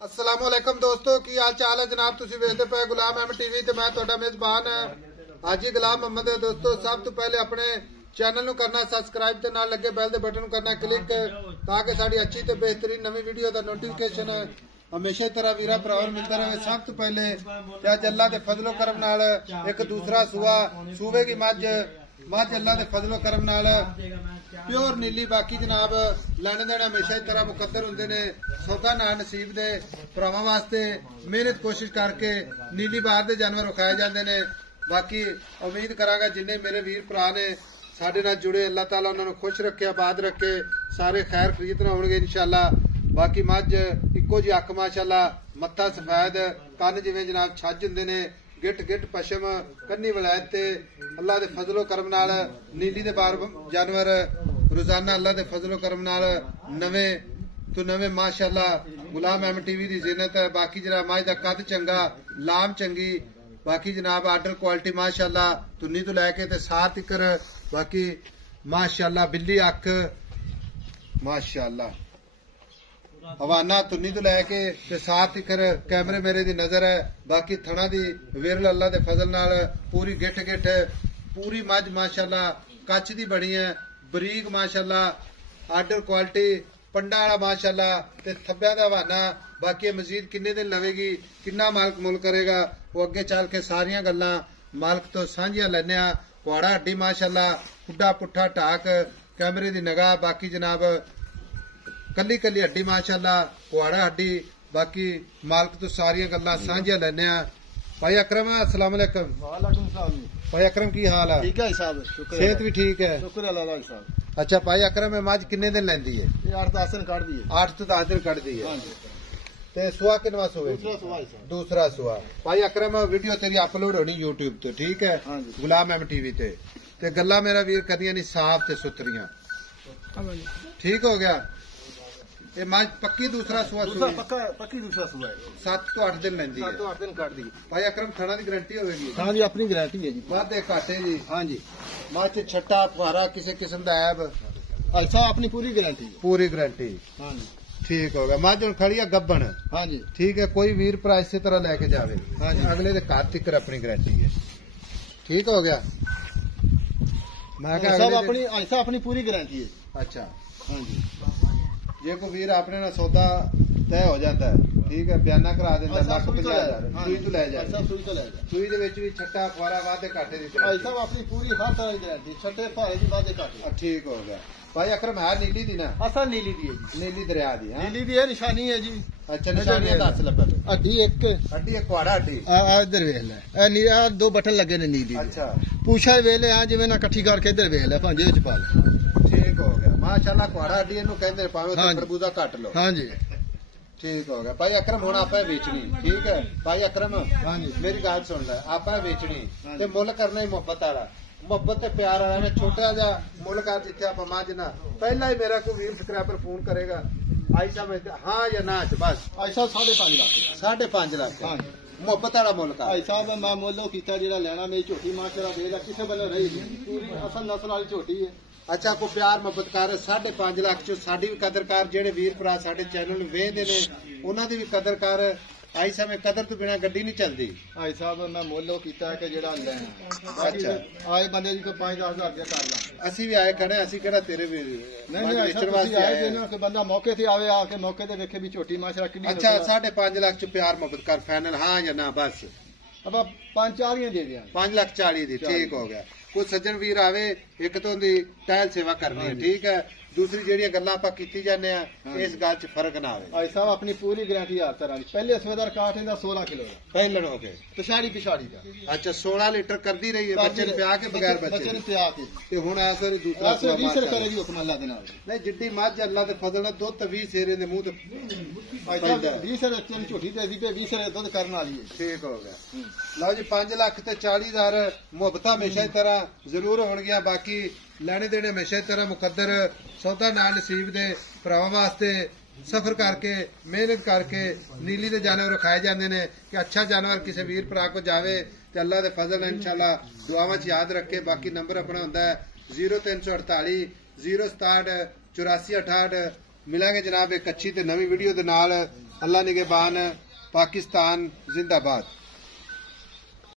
अस्सलाम वालेकुम दोस्तों की हाल चाल है जनाब तुसी वेखदे पे गुलाम अहमद टीवी ते मैं तुहाडा मेजबान हाजी गुलाम मोहम्मद है। दोस्तों सब तो पहले अपने चैनल नु करना सब्सक्राइब ते नाल लगे बैल दे बटन करना क्लिक ताकि साडी अच्छी ते बेहतरीन नवी वीडियो दा नोटिफिकेशन हमेशा ही तरह वीरा भरावां मिलता रहे। सब तो पहले अज अल्लाह दे फजलो करम नाल एक दूसरा सूबे की मझ अल्लाह दे फजलो करम नाल प्योर नीली बाकी जनाब लैने देने हमेशा ही तरह मुकद्दर होंदे ने। सौदा ना नसीब दे भरावां वास्ते मेहनत कोशिश करके नीली बाहर दे जानवर रखाए जाते ने। बाकी उम्मीद करांगा जिन्ने मेरे वीर भरा ने साडे नाल जुड़े अल्लाह ताला उन्होंने खुश रखे आबाद रखे सारे खैर खरीदना होंगे इंशाअल्लाह। बाकी मझ इक्को जी अख माशाअल्लाह मत्था सफेद कन जिवें जनाब छज हुंदे ने गिट गिट पशम कन्नी वलैत ते अल्लाह दे फजलो करम नाल नीली दे बार जानवर रोजाना अल्लाह दे फजलो करम नाल नवे तो नवे माशाअल्लाह गुलाम अहमद टीवी दी जिन्नत है। बाकी जनाब मझ दा कद चंगा लाम चंगी बाकी जनाब आर्डर क्वालिटी माशाअल्लाह तुन्नी तो लैके ते सार तिकर बाकी माशाअल्लाह बिल्ली अख माशाअल्लाह हवाना तुन्नी तो लैके ते सार तिकर कैमरे मेरे दी नजर है। बाकी थना दी विरल अल्लाह दे फजल नाल पूरी गिठ गिठ पूरी मझ माशाअल्लाह कच्छ दी बनी है बरीक माशाअल्लाह आर्डर क्वालिटी पंडा वाला माशाअल्लाह ते थब्बिया दा हवाना। बाकी मजीद किन्ने दिन लवेगी किन्ना मालक मुल करेगा वो अगे चल के सारियां गल्लां मालक तो सांझियां लैने आ। कुआड़ा हड्डी माशाअल्लाह खुड्डा पुट्ठा ढाक कैमरे दी निगाह बाकी जनाब कली कली हड्डी माशाअल्लाह कुआड़ा हड्डी बाकी मालक तो सारियां गल्लां सांझियां लैने आ। भाई अकरम अस्सलाम वालेकुम। वालेकुम सलाम। भाई अकरम की हाल है? ठीक है साहब शुक्र सेहत भी ठीक है शुक्र अल्लाह साहब। अच्छा भाई अकरम में मझ किन्ने दिन लैंदी है? ये 8-10 दिन काट दिए 8 तो 10 दिन कट दी है। हां जी ते सुआ किनवा सोवे? दूसरा सुआ है साहब। दूसरा सुआ। भाई अकरम वीडियो तेरी अपलोड होनी यूट्यूब ते ठीक है हां जी गुलाम अहमद टीवी ते गल्ला मेरा वीर करियां नहीं साफ ते सुथरियां ठीक हो गया। ये मझ पक्की दूसरा सुआ दूसरा पक्की दूसरा सुआ है 7 तो 8 दिन लेंदी है 7 तो 8 दिन काट दी। भाई अकरम थाना की गारंटी होगी? हां जी अपनी गारंटी है जी। वादे घाटे जी? हां जी मझ छट्टा फुहारा किसी किस्म का ऐब? अच्छा अपनी पूरी गारंटी है। पूरी गारंटी हां जी ठीक हो गया। मझ हुण खड़ी है गब्बन हां जी ठीक है कोई वीर भरा इसी तरह लेके जावे हां जी अगले दे घर तिकर अपनी गारंटी है ठीक हो गया। मैं कहा सब अपनी ऐसा अपनी पूरी गारंटी है। अच्छा हां जी जे कोई वीर अपने ना सौदा तय हो जाता है ठीक है बयाना करा देता लाख 50,000 सुई तो ले जाए सब सुई तो ले जाए सुई दे विच भी छट्टा फुहारा वादे घाटे दी ऐसा अपनी पूरी हर तरह की गारंटी छठे फारे दी वादे काटे। ठीक हो गया। भाई अकरम है नीली दी ना? असल नीली दी है जी नीली दरिया दी है नीली दी है निशानी है जी। अच्छा निशानी दस लबे हड्डी एक हड्डी एक कुआड़ा हड्डी इधर वेख ले आ 2 बटन लगे ने नीली। अच्छा पूछा वेले आ जिवें ना इकट्ठी करके इधर वेख ले भांजे विच पा ले। ठीक हो गया माशाअल्लाह कुआड़ा हड्डी इनू कहंदे भावे हाँ जी। खरबूजा काट लो। हां जी ठीक हो गया। भाई अकरम हुण आपे बेचनी ठीक है भाई अकरम हां जी मेरी गल सुन ले आपे बेचनी हाँ ते जी। मुल करना ही मुहब्बत वाला मुहब्बत ते प्यार वाला मैं छोटा जा मुल कर जिथे आप मझ ना पहला ही मेरा कोई वीर सब्सक्राइबर फोन करेगा आई समझते हाँ या ना बस ऐसा 5.5 लाख 5.5 लाख हां जी मुहब्बत वाला मुल कर ऐसा मैं मोलो कीता जेड़ा लेना मेरी झोटी माशाल्लाह वेला किसे बने रही पूरी असल नस्ल वाली झोटी है। अच्छा को प्यार मुहब्बत कर 5.5 लाख चो साडी भी कदर कर जेडे वीर भरा साडे चैनल नूं वेखदे ने उन्हां दी भी कदर कर आई समय कदर तो बिना गड्डी नहीं चलती। आई साहब मैं मोलो कीता है कि जेड़ा लेना अच्छा आए बंदे जी को 5-10 हजार रुपया कर ला ਅਸੀਂ ਵੀ ਆਏ ਖੜੇ ਅਸੀਂ ਕਿਹੜਾ ਤੇਰੇ ਵੀ नहीं नहीं ऐसा कुछ आए देना कि बंदा मौके से आवे आके मौके ते देखे भी झोटी माशाल्लाह कितनी अच्छा 5.5 लाख च प्यार मुहब्बत कर फाइनल हाँ या ना बस अब 5-4 दे दिया 5,40,000 दी ठीक हो गया। कुछ सज्जन वीर आवे एक तो उनकी टहल सेवा करनी है ठीक है दूसरी जेड़ियां गल्लां आपां कीती जाने इस गल च फर्क ना आवे। आई साहब अपनी पूरी गारंटी हर तरह की पहले सवेदार काट इंदा 16 किलो का पहलन हो गए पिछाड़ी पिछाड़ी का अच्छा 16 लीटर करदी रही है बच्चे ने प्या के बगैर बच्चे ने प्या के ते हुण इस वारी दूसरा ऐसे 20 रुपए करेगी हुक्म अल्लाह दे नाल नहीं जिड्डी मझ अल्लाह दे फजल नाल दुध 20 सेरे दे मुंह ते ऐसा 20 रुपए तीन झोटी ते 20 रुपए दुध करने वाली है। ठीक हो गया। लो जी 5,40,000 मुहब्बत हमेशा ही तरह जरूर होणगियां बाकी ਲੈਣੇ ਦੇਣੇ हमेशा ही तरह मुकद्दर सौदा नाल नसीब दे भरावां वास्ते सफर करके मेहनत करके नीली दे जानवर रखाए जाते हैं कि अच्छा जानवर किसी वीर भरा को जावे ते अल्लाह दे फजल इंशाअल्लाह दुआवां च याद रखे। बाकी नंबर अपना हुंदा है 0348 067 8468 मिलांगे जनाब एक अच्छी ते नवी वीडियो दे नाल। अल्लाह निगहबान। पाकिस्तान जिंदाबाद।